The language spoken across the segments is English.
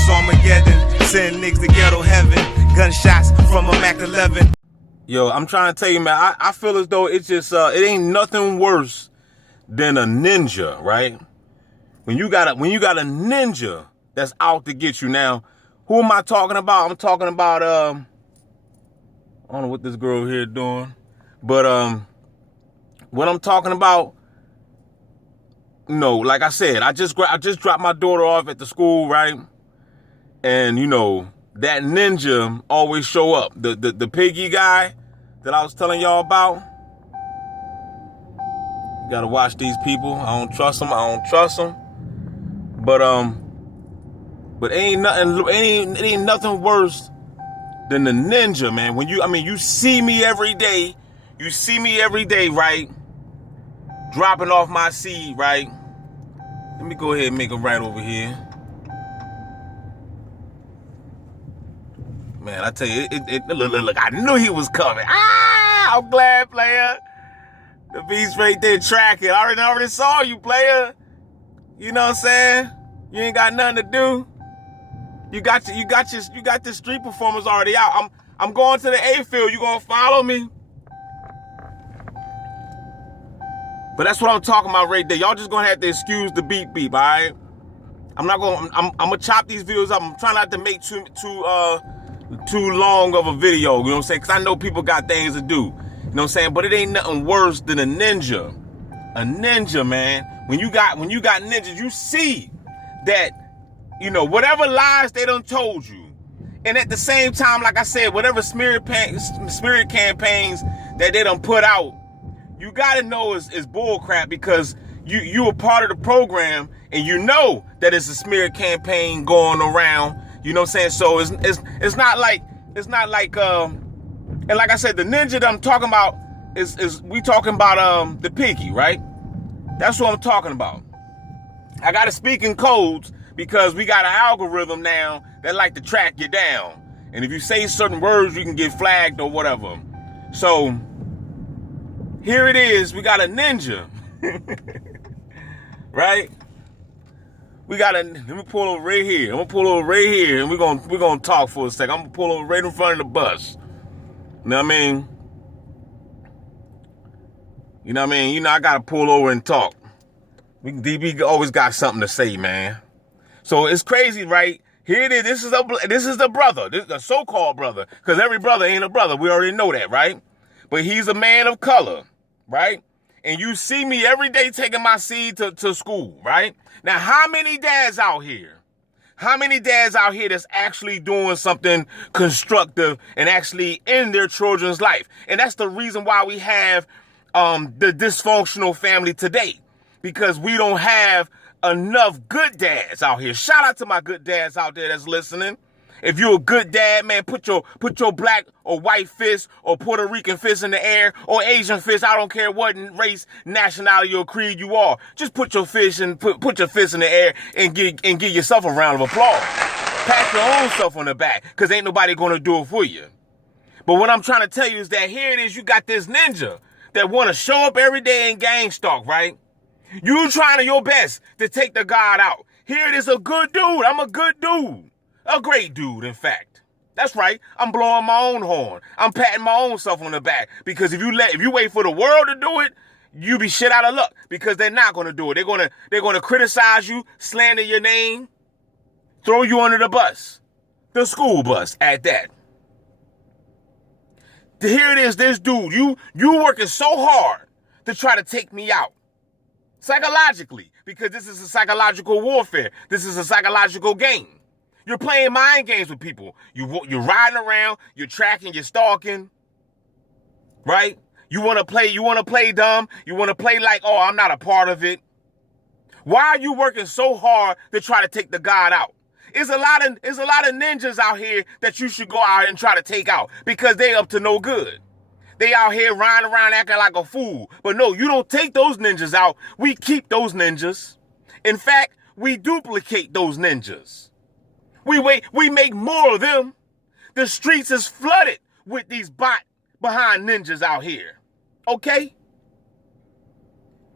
It's Armageddon, send niggas to ghetto heaven. Gunshots from a Mac 11. Yo, I'm trying to tell you, man, I feel as though it's just, it ain't nothing worse than a ninja, right? When you got a ninja that's out to get you. Now, who am I talking about? I'm talking about, I don't know what this girl here doing, but, what I'm talking about, you know, like I said, I just dropped my daughter off at the school, right? And, you know, that ninja always show up. The piggy guy that I was telling y'all about. You gotta watch these people. I don't trust them. But it ain't nothing worse than the ninja, man. When you see me every day. You see me every day, right? Dropping off my seed, right? Let me go ahead and make a right over here. Man, I tell you, look, I knew he was coming. I'm glad, player. The beast right there tracking. I already saw you, player. You know what I'm saying? You ain't got nothing to do. You got the street performers already out. I'm going to the A field. You gonna follow me? But that's what I'm talking about right there. Y'all just gonna have to excuse the beep, all right? I'm gonna chop these videos up. I'm trying not to make too long of a video, you know what I'm saying? Because I know people got things to do, you know what I'm saying? But it ain't nothing worse than a ninja. A ninja, man. When you got ninjas, you see that, you know, whatever lies they done told you. And at the same time, like I said, whatever smear campaigns that they done put out, you gotta know is bull crap, because you a part of the program and you know that it's a smear campaign going around. You know what I'm saying? So it's not like and like I said, the ninja that I'm talking about is we talking about the piggy, right? That's what I'm talking about. I gotta speak in codes because we got an algorithm now that like to track you down. And if you say certain words, you can get flagged or whatever. So here it is, we got a ninja. Right? Let me pull over right here. I'm gonna pull over right here and we're gonna talk for a second. I'm gonna pull over right in front of the bus. You know what I mean? You know what I mean? You know, I gotta pull over and talk. DB always got something to say, man. So it's crazy, right? Here it is. This is the brother, the so-called brother, because every brother ain't a brother. We already know that, right? But he's a man of color, right? And you see me every day taking my seed to school, right? Now, how many dads out here? How many dads out here that's actually doing something constructive and actually in their children's life? And that's the reason why we have the dysfunctional family today, because we don't have enough good dads out here. Shout out to my good dads out there that's listening. If you're a good dad, man, put your black or white fist or Puerto Rican fist in the air or Asian fist. I don't care what race, nationality, or creed you are. Just put your fist in the air and give yourself a round of applause. Pat your own self on the back, because ain't nobody gonna do it for you. But what I'm trying to tell you is that here it is, you got this ninja that want to show up every day and gang stalk, right? You trying your best to take the God out. Here it is, a good dude. I'm a good dude. A great dude, in fact. That's right. I'm blowing my own horn. I'm patting my own self on the back. Because if you wait for the world to do it, you be shit out of luck. Because they're not gonna do it. They're gonna criticize you, slander your name, throw you under the bus. The school bus at that. Here it is, this dude. You working so hard to try to take me out. Psychologically. Because this is a psychological warfare. This is a psychological game. You're playing mind games with people. You're riding around, you're tracking, you're stalking, right? You want to play dumb. You want to play like, oh, I'm not a part of it. Why are you working so hard to try to take the God out? There's a lot of ninjas out here that you should go out and try to take out, because they up to no good. They out here riding around acting like a fool. But no, you don't take those ninjas out. We keep those ninjas. In fact, we duplicate those ninjas. We make more of them. The streets is flooded with these bot behind ninjas out here. Okay?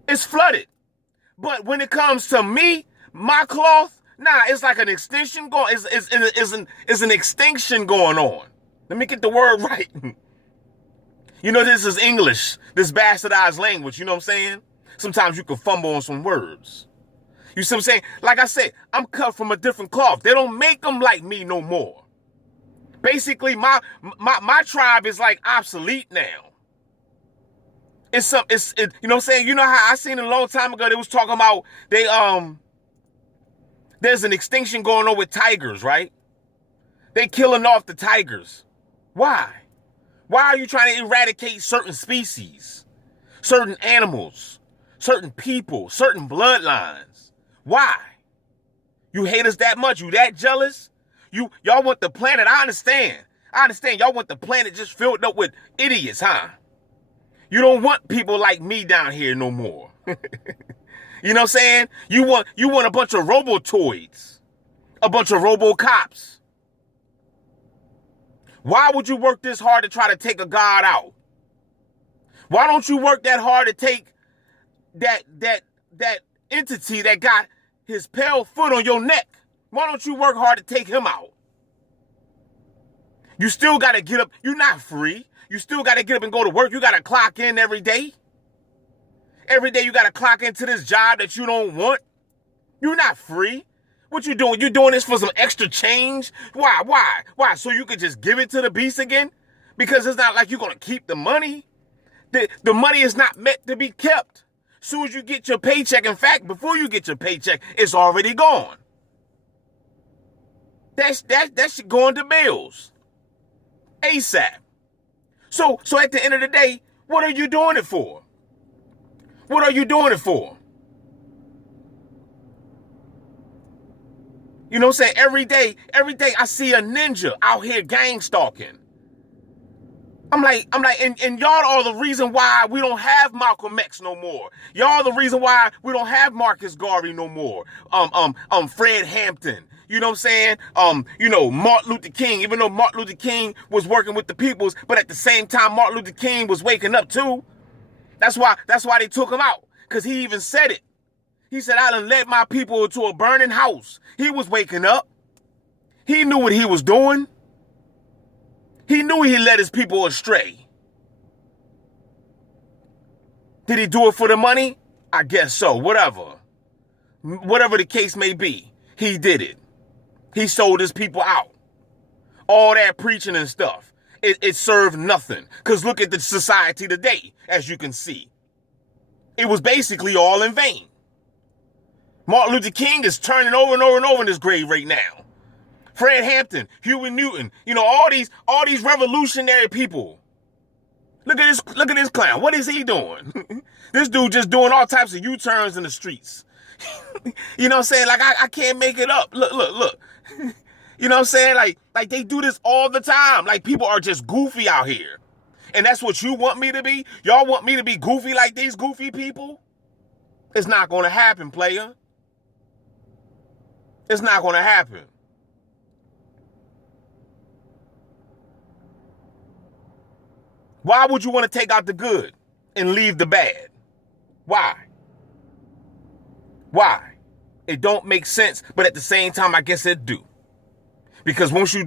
It's flooded. But when it comes to me, my cloth, Nah, it's like an extinction going. It's an extinction going on. Let me get the word right. You know, this is English, this bastardized language. You know what I'm saying? Sometimes you can fumble on some words. You see what I'm saying? Like I said, I'm cut from a different cloth. They don't make them like me no more. Basically, my tribe is like obsolete now. You know what I'm saying? You know how I seen it a long time ago, they was talking about there's an extinction going on with tigers, right? They killing off the tigers. Why? Why are you trying to eradicate certain species, certain animals, certain people, certain bloodlines? Why? You hate us that much? You that jealous? Y'all want the planet? I understand. Y'all want the planet just filled up with idiots, huh? You don't want people like me down here no more. You know what I'm saying? You want a bunch of robotoids, a bunch of robocops. Why would you work this hard to try to take a god out? Why don't you work that hard to take that entity that got his pale foot on your neck? Why don't you work hard to take him out? You still got to get up. You're not free. You still got to get up and go to work. You got to clock in every day. Every day you got to clock into this job that you don't want. You're not free. What you doing? You doing this for some extra change? Why? So you could just give it to the beast again? Because it's not like you're going to keep the money. The money is not meant to be kept. As soon as you get your paycheck, in fact, before you get your paycheck, it's already gone. That shit going to bills. ASAP. So at the end of the day, what are you doing it for? What are you doing it for? You know what I'm saying? Every day I see a ninja out here gang stalking. I'm like, and y'all are the reason why we don't have Malcolm X no more. Y'all are the reason why we don't have Marcus Garvey no more. Fred Hampton. You know what I'm saying? Martin Luther King, even though Martin Luther King was working with the peoples, but at the same time, Martin Luther King was waking up too. That's why they took him out. Because he even said it. He said, I done led my people into a burning house. He was waking up. He knew what he was doing. He knew he led his people astray. Did he do it for the money? I guess so. Whatever the case may be, he did it. He sold his people out. All that preaching and stuff, it served nothing. Because look at the society today, as you can see. It was basically all in vain. Martin Luther King is turning over and over and over in his grave right now. Fred Hampton, Huey Newton, all these revolutionary people. Look at this clown. What is he doing? This dude just doing all types of U-turns in the streets. You know what I'm saying? Like I can't make it up. Look. You know what I'm saying? Like they do this all the time. Like people are just goofy out here. And that's what you want me to be? Y'all want me to be goofy like these goofy people? It's not going to happen, player. It's not going to happen. Why would you want to take out the good and leave the bad? Why? It don't make sense, but at the same time, I guess it do. Because once you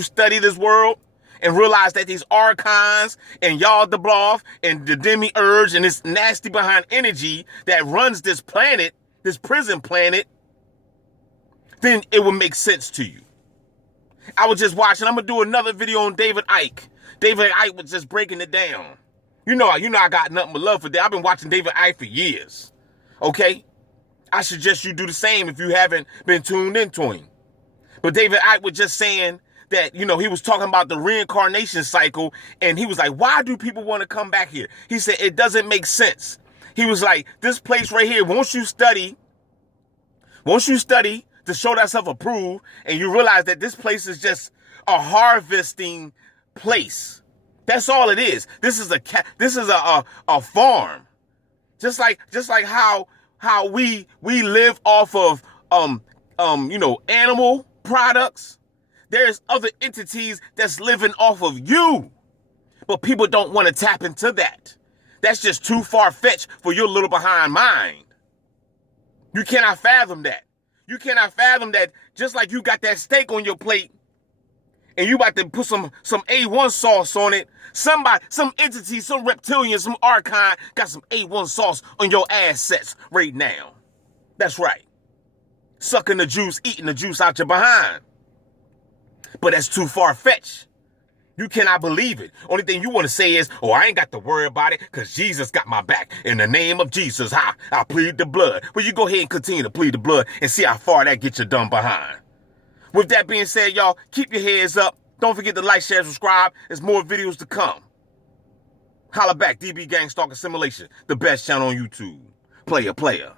study this world and realize that these archons and Yal Dabloth and the demiurge and this nasty behind energy that runs this planet, this prison planet, then it will make sense to you. I was just watching. I'm going to do another video on David Icke. David Icke was just breaking it down. You know I got nothing but love for that. I've been watching David Icke for years. Okay? I suggest you do the same if you haven't been tuned into him. But David Icke was just saying that, he was talking about the reincarnation cycle, and he was like, why do people want to come back here? He said, it doesn't make sense. He was like, this place right here, once you study to show thyself approved, and you realize that this place is just a harvesting place. That's all it is. This is a farm. Just like how we live off of animal products. There's other entities that's living off of you. But people don't want to tap into that. That's just too far-fetched for your little behind mind. You cannot fathom that. You cannot fathom that just like you got that steak on your plate and you about to put some A1 sauce on it, somebody, some entity, some reptilian, some archon got some A1 sauce on your assets right now. That's right. Sucking the juice, eating the juice out your behind. But that's too far-fetched. You cannot believe it. Only thing you want to say is, oh, I ain't got to worry about it because Jesus got my back. In the name of Jesus, I plead the blood. Well, you go ahead and continue to plead the blood and see how far that gets you done behind. With that being said, y'all, keep your heads up. Don't forget to like, share, subscribe. There's more videos to come. Holla back, DB Gang Stalking Simulation, the best channel on YouTube. Player.